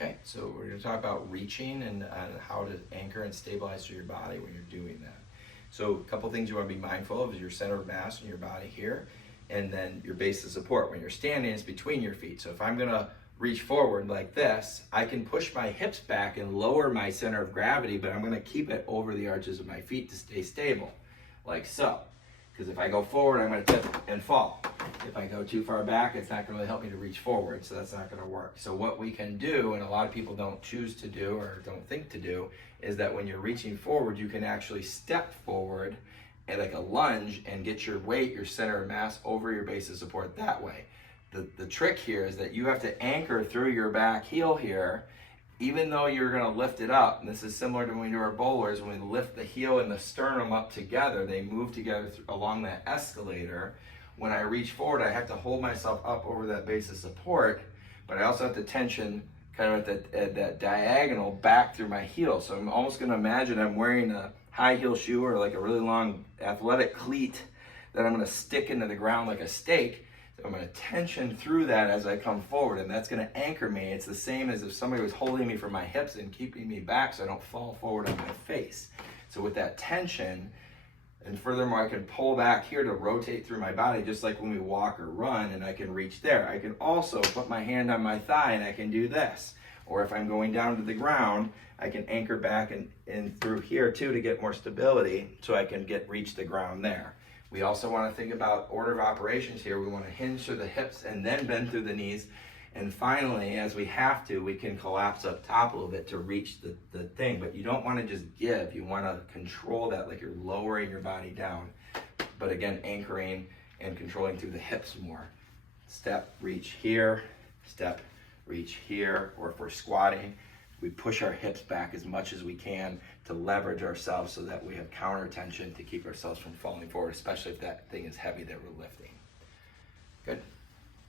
Okay, so we're going to talk about reaching and how to anchor and stabilize through your body when you're doing that. So a couple things you want to be mindful of is your center of mass in your body here, and then your base of support. When you're standing, it's between your feet. So if I'm going to reach forward like this, I can push my hips back and lower my center of gravity, but I'm going to keep it over the arches of my feet to stay stable, like so. Because if I go forward, I'm going to tip and fall. If I go too far back, it's not going to really help me to reach forward, so that's not going to work. So what we can do, and a lot of people don't choose to do or don't think to do, is that when you're reaching forward, you can actually step forward and like a lunge and get your weight, your center of mass, over your base of support that way. The trick here is that you have to anchor through your back heel here, even though you're going to lift it up. And this is similar to when we do our bowlers. When we lift the heel and the sternum up together, they move together along that escalator. When I reach forward, I have to hold myself up over that base of support, but I also have to tension kind of at that diagonal back through my heel. So I'm almost going to imagine I'm wearing a high heel shoe or like a really long athletic cleat that I'm going to stick into the ground like a stake. So I'm going to tension through that as I come forward, and that's going to anchor me. It's the same as if somebody was holding me from my hips and keeping me back so I don't fall forward on my face. So with that tension, and furthermore, I can pull back here to rotate through my body just like when we walk or run, and I can reach there. I can also put my hand on my thigh and I can do this. Or if I'm going down to the ground, I can anchor back and through here too to get more stability so I can reach the ground there. We also want to think about order of operations here. We want to hinge through the hips and then bend through the knees. And finally, as we have to, we can collapse up top a little bit to reach the thing. But you don't want to just give. You want to control that like you're lowering your body down. But again, anchoring and controlling through the hips more. Step, reach here. Step, reach here. Or if we're squatting, we push our hips back as much as we can to leverage ourselves so that we have counter tension to keep ourselves from falling forward, especially if that thing is heavy that we're lifting. Good.